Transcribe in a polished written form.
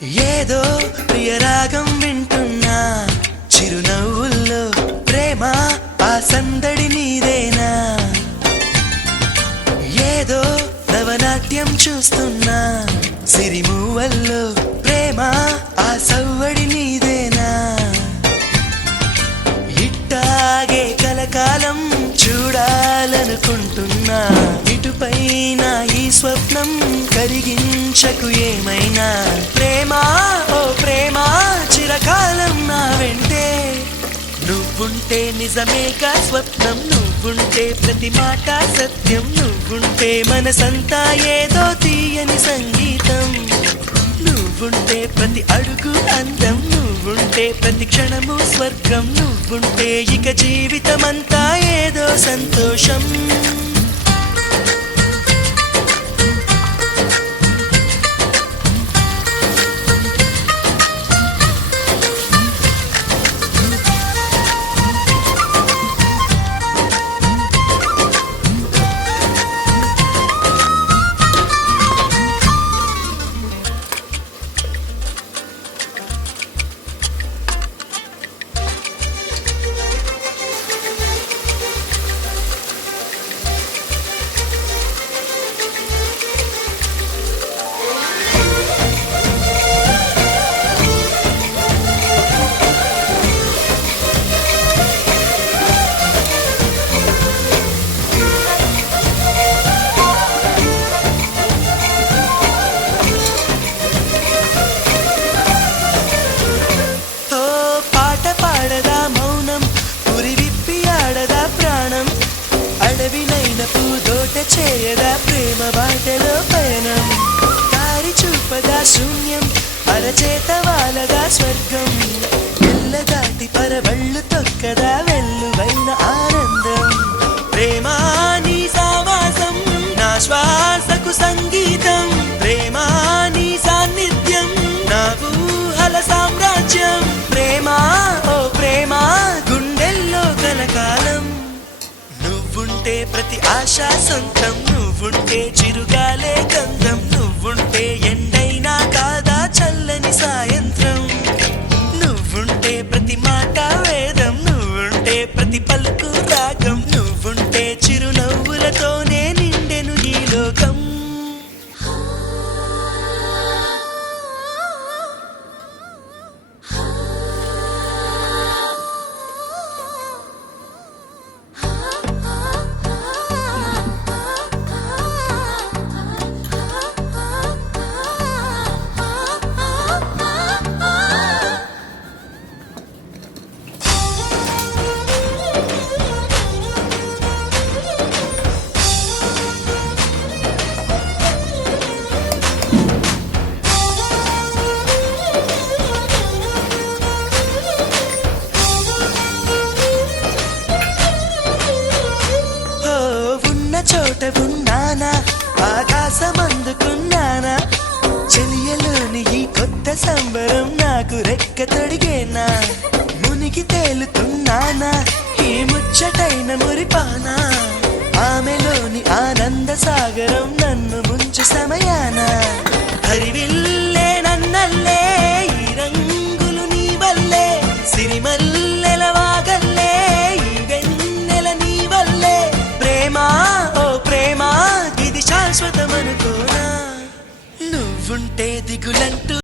ఏదో ప్రియరాగం వింటున్నా చిరునవ్వుల్లో ప్రేమ ఆ సందడి నీదేనా ఏదో నవనాట్యం చూస్తున్నా సిరిమూవల్లో ప్రేమ ఆ సవ్వడి నీదేనా ఇట్టాగే కలకాలం చూడాలనుకుంటున్నా ఇటుపైన ఈ స్వప్నం కరిగించకు ఏమైనా ప్రేమ ఓ ప్రేమ చిరకాలం నా వెంటే నువ్వుంటే నిజమేగా స్వప్నం నువ్వుంటే ప్రతి మాట సత్యం నువ్వుంటే మనసంతా ఏదో తీయని సంగీతం నువ్వుంటే ప్రతి అడుగు అందం నువ్వుంటే ప్రతి క్షణము స్వర్గం నువ్వుంటే ఇక జీవితమంతా ఏదో సంతోషం అడవినైన పూదోట చేయదా ప్రేమ బాటలో పయనం దారి చూపదా శూన్యం అరచేత వాలదా స్వర్గం ఎల్ల దాటి పరవళ్ళు తొక్కదా వెల్లువైన ఆనందం ప్రేమ నీ సావాసం నా శ్వాసకు సంగీతం ప్రేమ నీ సాన్నిధ్యం నా ఊహల సామ్రాజ్యం ప్రేమ ఓ ప్రేమ గుండెల్లో కలకాలం నువ్వుంటే ప్రతి ఆశ సొంతం నువ్వుంటే చిరుగాలే గంధం నువ్వుంటే ఎండైనా కాదా చల్లని సాయంత్రం నువ్వుంటే ప్రతి మాట వేదం నువ్వుంటే ప్రతి పలుకు రాగం నువ్వుంటే చిరునవ్వులతోనే నిండెను ఈ లోకం చోట ఉన్నానా ఆకాశం అందుకున్నానా చెలియలోని ఈ కొత్త సంబరం నాకు రెక్క తొడిగేనా మునిగి తేలుతున్నానా ఈ ముచ్చటైన మురిపానా ఆమెలోని ఆనంద సాగరం నన్ను ముంచు సమయాన హరివిల్లే నన్నల్లే ఈ రంగులు నీ వల్లే సిరిమల్లెల వాగల్లే ఈ వెన్నెల నీ వల్లే ప్రేమ శాశ్వతమనుకోనా నువ్వుంటే దిగులంటూ